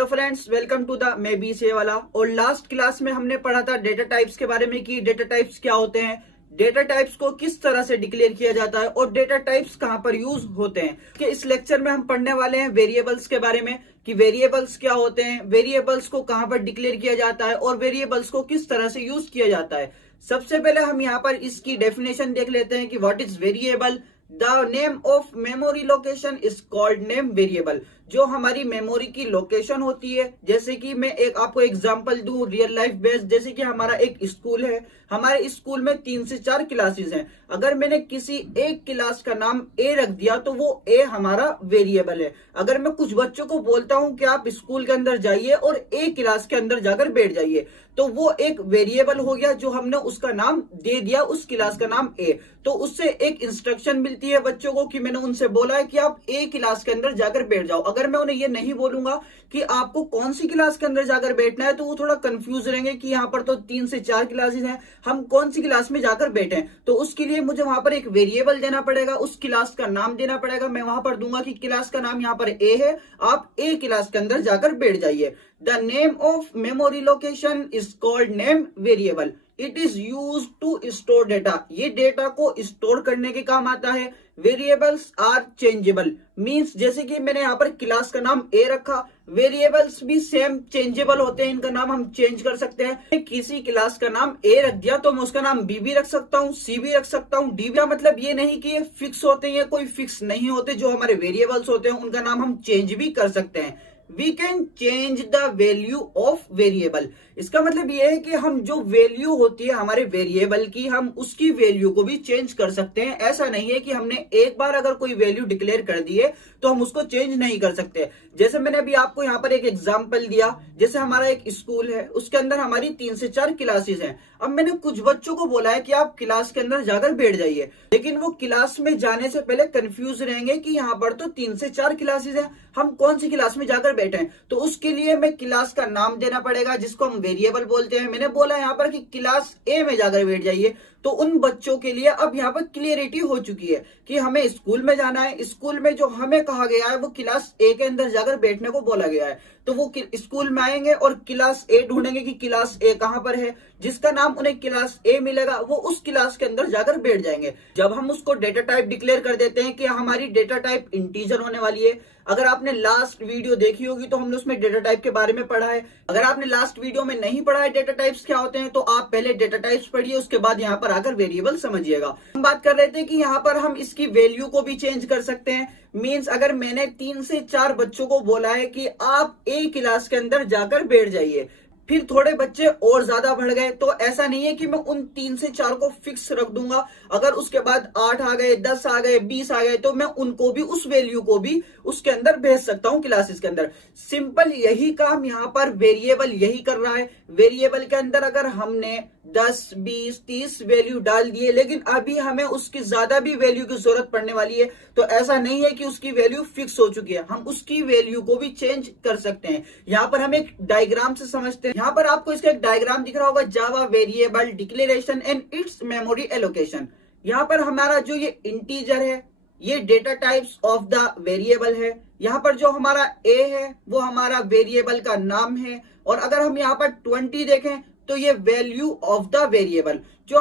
तो friends, welcome to the मैं B से वाला। और लास्ट क्लास में हमने पढ़ा था डेटा टाइप्स के बारे में कि डेटा टाइप्स क्या होते हैं, डेटा टाइप्स को किस तरह से डिक्लेयर किया जाता है और डेटा टाइप्स कहां पर यूज होते हैं। कि इस लेक्चर में हम पढ़ने वाले हैं वेरिएबल्स के बारे में कि वेरिएबल्स क्या होते हैं, वेरिएबल्स को कहां पर डिक्लेयर किया जाता है और वेरिएबल्स को किस तरह से यूज किया जाता है। सबसे पहले हम यहाँ पर इसकी डेफिनेशन देख लेते हैं कि what is variable. The name of memory location is called name variable. जो हमारी मेमोरी की लोकेशन होती है, जैसे कि मैं एक आपको एग्जांपल दूं रियल लाइफ बेस्ड, जैसे कि हमारा एक स्कूल है, हमारे स्कूल में 3 से 4 क्लासेस हैं। अगर मैंने किसी एक क्लास का नाम ए रख दिया तो वो ए हमारा वेरिएबल है। अगर मैं कुछ बच्चों को बोलता हूं कि आप स्कूल के अंदर जाइए और ए क्लास के अंदर जाकर बैठ जाइए, तो वो एक वेरिएबल हो गया जो हमने उसका नाम दे दिया, उस क्लास का नाम ए। तो उससे एक इंस्ट्रक्शन मिलती है बच्चों को कि मैंने उनसे बोला है कि आप ए क्लास के अंदर जाकर बैठ जाओ। अगर मैं उन्हें ये नहीं बोलूंगा कि आपको कौन सी क्लास के अंदर जाकर बैठना है, तो वो थोड़ा कंफ्यूज रहेंगे कि यहाँ पर तो 3 से 4 क्लासेस हैं, हम कौन सी क्लास में जाकर बैठे। तो उसके लिए मुझे वहां पर एक वेरिएबल देना पड़ेगा, उस क्लास का नाम देना पड़ेगा। मैं वहां पर दूंगा कि क्लास का नाम यहाँ पर ए है, आप ए क्लास के अंदर जाकर बैठ जाइए। The name of memory location is called name variable. It is use to store data. ये डेटा को स्टोर करने के काम आता है। वेरिएबल्स आर चेंजेबल, मीन्स जैसे कि मैंने यहाँ पर क्लास का नाम ए रखा, वेरिएबल्स भी सेम चेंजेबल होते हैं, इनका नाम हम चेंज कर सकते हैं। किसी क्लास का नाम ए रख दिया तो मैं उसका नाम बी भी रख सकता हूँ, सी भी रख सकता हूँ, डी भी। मतलब ये नहीं कि ये फिक्स होते हैं, कोई फिक्स नहीं होते। जो हमारे वेरिएबल्स होते हैं उनका नाम हम चेंज भी कर सकते हैं। We can change the value of variable। इसका मतलब ये है कि हम जो वैल्यू होती है हमारे वेरिएबल की, हम उसकी वैल्यू को भी चेंज कर सकते हैं। ऐसा नहीं है कि हमने एक बार अगर कोई वैल्यू डिक्लेयर कर दी है तो हम उसको चेंज नहीं कर सकते। जैसे मैंने अभी आपको यहाँ पर एक एग्जांपल दिया, जैसे हमारा एक स्कूल है, उसके अंदर हमारी 3 से 4 क्लासेस हैं। अब मैंने कुछ बच्चों को बोला है कि आप क्लास के अंदर जाकर बैठ जाइए, लेकिन वो क्लास में जाने से पहले कंफ्यूज रहेंगे कि यहाँ पर तो 3 से 4 क्लासेस हैं, हम कौन सी क्लास में जाकर बैठे हैं। तो उसके लिए मैं क्लास का नाम देना पड़ेगा, जिसको हम वेरिएबल बोलते हैं। मैंने बोला यहाँ पर कि क्लास ए में जाकर बैठ जाइए, तो उन बच्चों के लिए अब यहाँ पर क्लियरिटी हो चुकी है कि हमें स्कूल में जाना है। स्कूल में जो हमें कहा गया है वो क्लास ए के अंदर जाकर बैठने को बोला गया है। तो वो स्कूल में आएंगे और क्लास ए ढूंढेंगे कि क्लास ए कहां पर है। जिसका नाम उन्हें क्लास ए मिलेगा वो उस क्लास के अंदर जाकर बैठ जाएंगे। जब हम उसको डेटा टाइप डिक्लेयर कर देते हैं कि हमारी डेटा टाइप इंटीजर होने वाली है। अगर आपने लास्ट वीडियो देखी होगी तो हमने उसमें डेटा टाइप के बारे में पढ़ा है। अगर आपने लास्ट वीडियो में नहीं पढ़ा है डेटा टाइप्स क्या होते हैं, तो आप पहले डेटा टाइप्स पढ़िए, उसके बाद यहाँ पर आकर वेरिएबल समझिएगा। हम बात कर रहे थे कि यहाँ पर हम इसकी वैल्यू को भी चेंज कर सकते हैं। मीन्स अगर मैंने 3 से 4 बच्चों को बोला है कि आप ए क्लास के अंदर जाकर बैठ जाइए, फिर थोड़े बच्चे और ज्यादा बढ़ गए, तो ऐसा नहीं है कि मैं उन 3 से 4 को फिक्स रख दूंगा। अगर उसके बाद 8 आ गए, 10 आ गए, 20 आ गए, तो मैं उनको भी उस वैल्यू को भी उसके अंदर भेज सकता हूं क्लासेस के अंदर। सिंपल यही काम यहाँ पर वेरिएबल यही कर रहा है। वेरिएबल के अंदर अगर हमने 10, 20, 30 वैल्यू डाल दिए, लेकिन अभी हमें उसकी ज्यादा भी वैल्यू की जरूरत पड़ने वाली है, तो ऐसा नहीं है कि उसकी वैल्यू फिक्स हो चुकी है, हम उसकी वैल्यू को भी चेंज कर सकते हैं। यहाँ पर हम एक डायग्राम से समझते हैं। यहाँ पर आपको इसका एक डायग्राम दिख रहा होगा, Java variable declaration and its memory allocation. यहाँ पर हमारा जो ये इंटीजर है ये data types of the variable है। यहाँ पर जो हमारा ए है वो हमारा वेरिएबल का नाम है। और अगर हम यहाँ पर 20 देखें तो ये वैल्यू ऑफ द वेरिएबल, जो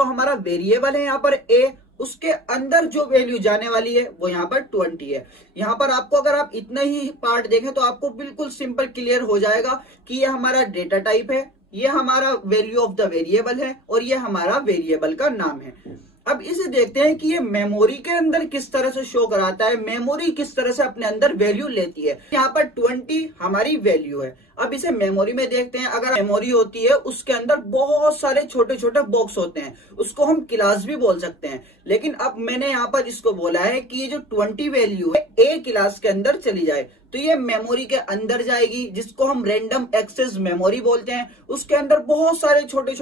हमारा वेरिएबल है यहाँ पर ए, उसके अंदर जो वैल्यू जाने वाली है वो यहाँ पर 20 है। यहाँ पर आपको अगर आप इतना ही पार्ट देखें तो आपको बिल्कुल सिंपल क्लियर हो जाएगा कि ये हमारा डेटा टाइप है, ये हमारा वैल्यू ऑफ द वेरिएबल है और ये हमारा वेरिएबल का नाम है। अब इसे देखते हैं कि ये मेमोरी के अंदर किस तरह से शो कराता है, मेमोरी किस तरह से अपने अंदर वैल्यू लेती है। यहाँ पर 20 हमारी वैल्यू है। अब इसे मेमोरी में देखते हैं। अगर मेमोरी होती है उसके अंदर बहुत सारे छोटे छोटे बॉक्स होते हैं, उसको हम क्लास भी बोल सकते हैं। लेकिन अब मैंने यहाँ पर इसको बोला है कि ये जो 20 वैल्यू है ए क्लास के अंदर चली जाए, तो ये मेमोरी के अंदर जाएगी, जिसको हम रैंडम एक्सेस मेमोरी बोलते हैं। उसके अंदर बहुत सारे छोटे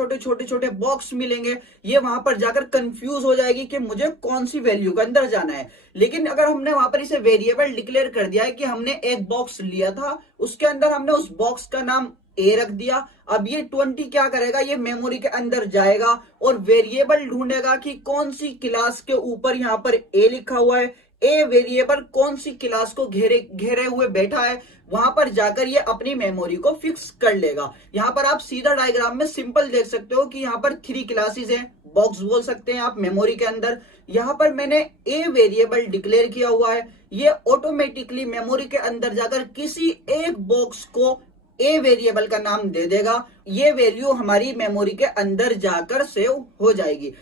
छोटे बॉक्स मिलेंगे। ये वहां पर जाकर कंफ्यूज हो जाएगी कि मुझे कौन सी वैल्यू के अंदर जाना है। लेकिन अगर हमने वहां पर इसे वेरिएबल डिक्लेयर कर दिया है कि हमने एक बॉक्स लिया था, उसके अंदर हमने उस बॉक्स का नाम ए रख दिया। अब ये 20 क्या करेगा, ये मेमोरी के अंदर जाएगा और वेरिएबल ढूंढेगा कि कौन सी क्लास के ऊपर यहाँ पर ए लिखा हुआ है। ए वेरिएबल कौन सी क्लास को घेरे हुए बैठा है, वहां पर जाकर ये अपनी मेमोरी को फिक्स कर लेगा। यहाँ पर आप सीधा डायग्राम में सिंपल देख सकते हो कि यहाँ पर 3 क्लासेस हैं, बॉक्स बोल सकते हैं आप मेमोरी के अंदर। यहाँ पर मैंने ए वेरिएबल डिक्लेयर किया हुआ है, ये ऑटोमेटिकली मेमोरी के अंदर जाकर किसी एक बॉक्स को ए वेरिएबल का नाम दे देगा। ये वैल्यू हमारी मेमोरी के अंदर जाकर सेव हो जाएगी।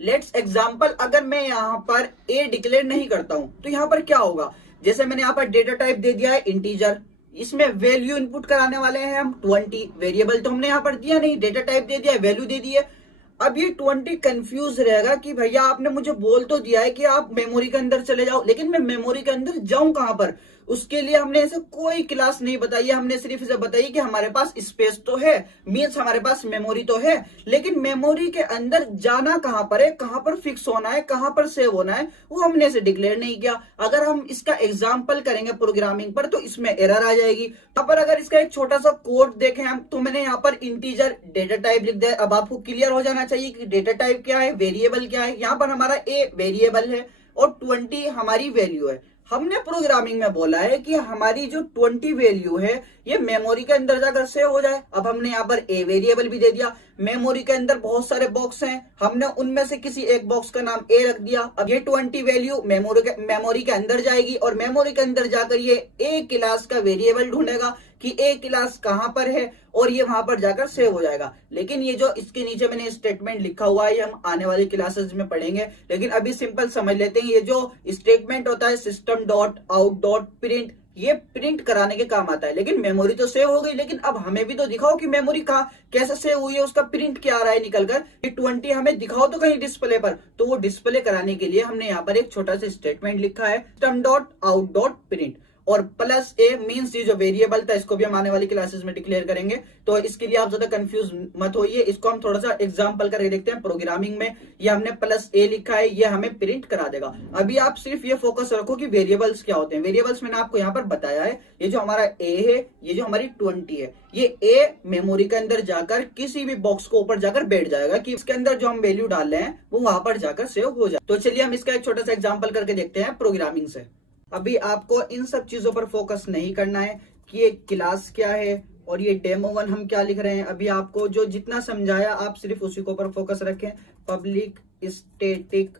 लेट्स एग्जांपल, अगर मैं यहाँ पर ए डिक्लेयर नहीं करता हूं तो यहाँ पर क्या होगा। जैसे मैंने यहाँ पर डेटा टाइप दे दिया है इंटीजर, इसमें वैल्यू इनपुट कराने वाले हैं हम 20। वेरिएबल तो हमने यहाँ पर दिया नहीं, डेटा टाइप दे दिया, वैल्यू दे दी है। अब ये 20 कंफ्यूज रहेगा कि भैया आपने मुझे बोल तो दिया है कि आप मेमोरी के अंदर चले जाओ, लेकिन मैं मेमोरी के अंदर जाऊं कहां पर। उसके लिए हमने ऐसे कोई क्लास नहीं बताई है, हमने सिर्फ इसे बताई कि हमारे पास स्पेस तो है, मीन्स हमारे पास मेमोरी तो है, लेकिन मेमोरी के अंदर जाना कहां पर है, कहां पर फिक्स होना है, कहां पर सेव होना है, वो हमने इसे डिक्लेयर नहीं किया। अगर हम इसका एग्जाम्पल करेंगे प्रोग्रामिंग पर तो इसमें एरर आ जाएगी। यहाँ पर अगर इसका एक छोटा सा कोड देखें हम, तो मैंने यहाँ पर इंटीजर डेटा टाइप लिख दिया। अब आपको क्लियर हो जाना चाहिए कि डेटा टाइप क्या है, वेरिएबल क्या है। यहाँ पर हमारा ए वेरिएबल है और 20 हमारी वैल्यू है। हमने प्रोग्रामिंग में बोला है कि हमारी जो 20 वैल्यू है ये मेमोरी के अंदर जाकर सेव हो जाए। अब हमने यहाँ पर ए वेरिएबल भी दे दिया। मेमोरी के अंदर बहुत सारे बॉक्स हैं, हमने उनमें से किसी एक बॉक्स का नाम ए रख दिया। अब ये 20 वैल्यू मेमोरी के अंदर जाएगी और मेमोरी के अंदर जाकर ये ए क्लास का वेरिएबल ढूंढेगा कि ए क्लास कहां पर है और ये वहां पर जाकर सेव हो जाएगा। लेकिन ये जो इसके नीचे मैंने स्टेटमेंट लिखा हुआ है ये हम आने वाली क्लासेस में पढ़ेंगे, लेकिन अभी सिंपल समझ लेते हैं। ये जो स्टेटमेंट होता है system dot out dot print, ये प्रिंट कराने के काम आता है। लेकिन मेमोरी तो सेव हो गई, लेकिन अब हमें भी तो दिखाओ कि मेमोरी कहाँ कैसे सेव हुई है, उसका प्रिंट क्या आ रहा है निकलकर। 20 हमें दिखाओ तो कहीं डिस्प्ले पर। तो वो डिस्प्ले कराने के लिए हमने यहाँ पर एक छोटा सा स्टेटमेंट लिखा है system dot out dot print और प्लस ए मीन्स ये जो वेरिएबल था इसको भी हम आने वाली क्लासेस में डिक्लेयर करेंगे। तो इसके लिए आप ज्यादा कंफ्यूज मत होइए, इसको हम थोड़ा सा एग्जांपल करके देखते हैं। प्रोग्रामिंग में ये हमने प्लस ए लिखा है, ये हमें प्रिंट करा देगा। अभी आप सिर्फ ये फोकस रखो कि वेरिएबल्स क्या होते हैं। वेरिएबल्स मैंने आपको यहाँ पर बताया है, ये जो हमारा ए है, ये जो हमारी 20 है, ये ए मेमोरी के अंदर जाकर किसी भी बॉक्स को ऊपर जाकर बैठ जाएगा कि इसके अंदर जो हम वैल्यू डाल रहे हैं वो वहां पर जाकर सेव हो जाए। तो चलिए हम इसका एक छोटा सा एग्जाम्पल करके देखते हैं प्रोग्रामिंग से। अभी आपको इन सब चीजों पर फोकस नहीं करना है कि ये क्लास क्या है और ये डेमो1 हम क्या लिख रहे हैं। अभी आपको जो जितना समझाया आप सिर्फ उसी को पर फोकस रखें। पब्लिक स्टैटिक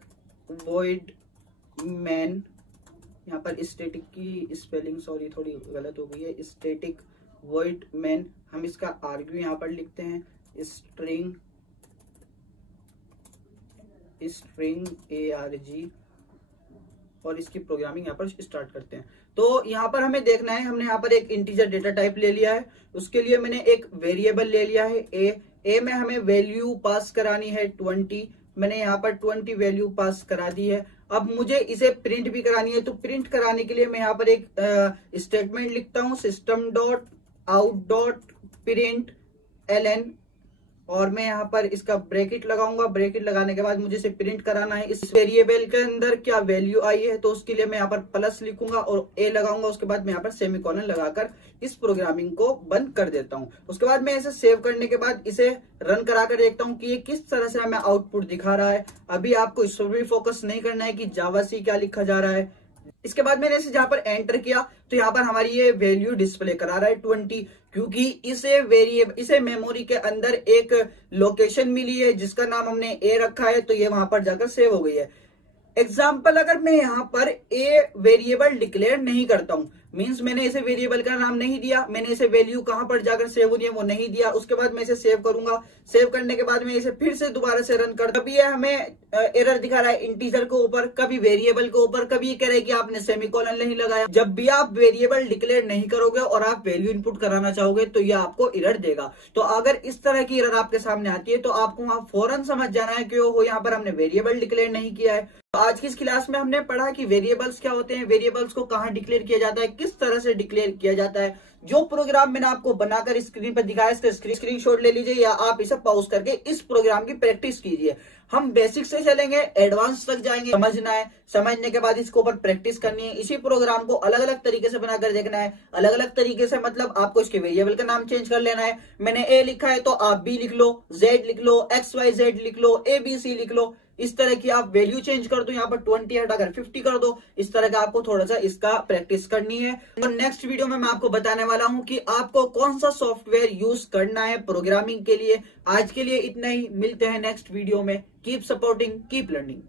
वॉइड मैन, यहाँ पर स्टैटिक की स्पेलिंग सॉरी थोड़ी गलत हो गई है, स्टैटिक वॉइड मैन। हम इसका आर्ग्यू यहाँ पर लिखते हैं स्ट्रिंग ARG और इसकी प्रोग्रामिंग यहाँ पर स्टार्ट करते हैं। तो यहाँ पर हमें देखना है, हमने यहाँ पर एक इंटीजर डेटा टाइप ले लिया है, उसके लिए मैंने एक वेरिएबल ले लिया है ए में हमें वैल्यू पास करानी है 20। मैंने यहाँ पर 20 वैल्यू पास करा दी है। अब मुझे इसे प्रिंट भी करानी है, तो प्रिंट कराने के लिए मैं यहाँ पर एक स्टेटमेंट लिखता हूँ system dot out dot print ln और मैं यहाँ पर इसका ब्रैकेट लगाऊंगा। ब्रैकेट लगाने के बाद मुझे इसे प्रिंट कराना है इस वेरिएबल के अंदर क्या वैल्यू आई है, तो उसके लिए मैं यहाँ पर प्लस लिखूंगा और ए लगाऊंगा। उसके बाद मैं यहाँ पर सेमीकोलन लगाकर इस प्रोग्रामिंग को बंद कर देता हूँ। उसके बाद मैं इसे सेव करने के बाद इसे रन कराकर देखता हूँ कि ये किस तरह से हमें आउटपुट दिखा रहा है। अभी आपको इस पर भी फोकस नहीं करना है कि जावा सी क्या लिखा जा रहा है। इसके बाद मैंने इसे जहां पर एंटर किया तो यहाँ पर हमारी ये वैल्यू डिस्प्ले करा रहा है 20, क्योंकि इसे मेमोरी के अंदर एक लोकेशन मिली है जिसका नाम हमने ए रखा है, तो ये वहां पर जाकर सेव हो गई है। एग्जाम्पल, अगर मैं यहाँ पर ए वेरिएबल डिक्लेयर नहीं करता हूं, मींस मैंने इसे वेरिएबल का नाम नहीं दिया, मैंने इसे वैल्यू कहां पर जाकर सेव होनी है वो नहीं दिया, उसके बाद मैं इसे सेव करूंगा। सेव करने के बाद मैं इसे फिर से दोबारा से रन कर, कभी ये हमें एरर दिखा रहा है इंटीजर के ऊपर, कभी वेरिएबल के ऊपर, कभी ये कह रहा है कि आपने सेमीकोलन नहीं लगाया। जब भी आप वेरिएबल डिक्लेयर नहीं करोगे और आप वैल्यू इनपुट कराना चाहोगे तो ये आपको एरर देगा। तो अगर इस तरह की एरर आपके सामने आती है तो आपको वहां फौरन समझ जाना है कि वो यहाँ पर हमने वेरिएबल डिक्लेयर नहीं किया है। तो आज की इस क्लास में हमने पढ़ा कि वेरिएबल्स क्या होते हैं, वेरिएबल्स को कहां डिक्लेयर किया जाता है, किस तरह से डिक्लेयर किया जाता है। जो प्रोग्राम मैंने आपको बनाकर स्क्रीन पर दिखाया इसका स्क्रीनशॉट ले लीजिए या आप इसे पॉज करके इस प्रोग्राम की प्रैक्टिस कीजिए। हम बेसिक से चलेंगे, एडवांस तक जाएंगे। समझना है, समझने के बाद इसके ऊपर प्रैक्टिस करनी है। इसी प्रोग्राम को अलग अलग तरीके से बनाकर देखना है। अलग अलग तरीके से मतलब आपको इसके वेरिएबल का नाम चेंज कर लेना है। मैंने ए लिखा है तो आप बी लिख लो, जेड लिख लो, XYZ लिख लो, ABC लिख लो। इस तरह की आप वैल्यू चेंज कर दो, यहाँ पर 20 हटाकर 50 कर दो। इस तरह का आपको थोड़ा सा इसका प्रैक्टिस करनी है। तो नेक्स्ट वीडियो में मैं आपको बताने वाला हूँ कि आपको कौन सा सॉफ्टवेयर यूज करना है प्रोग्रामिंग के लिए। आज के लिए इतना ही, मिलते हैं नेक्स्ट वीडियो में। Keep supporting, keep learning.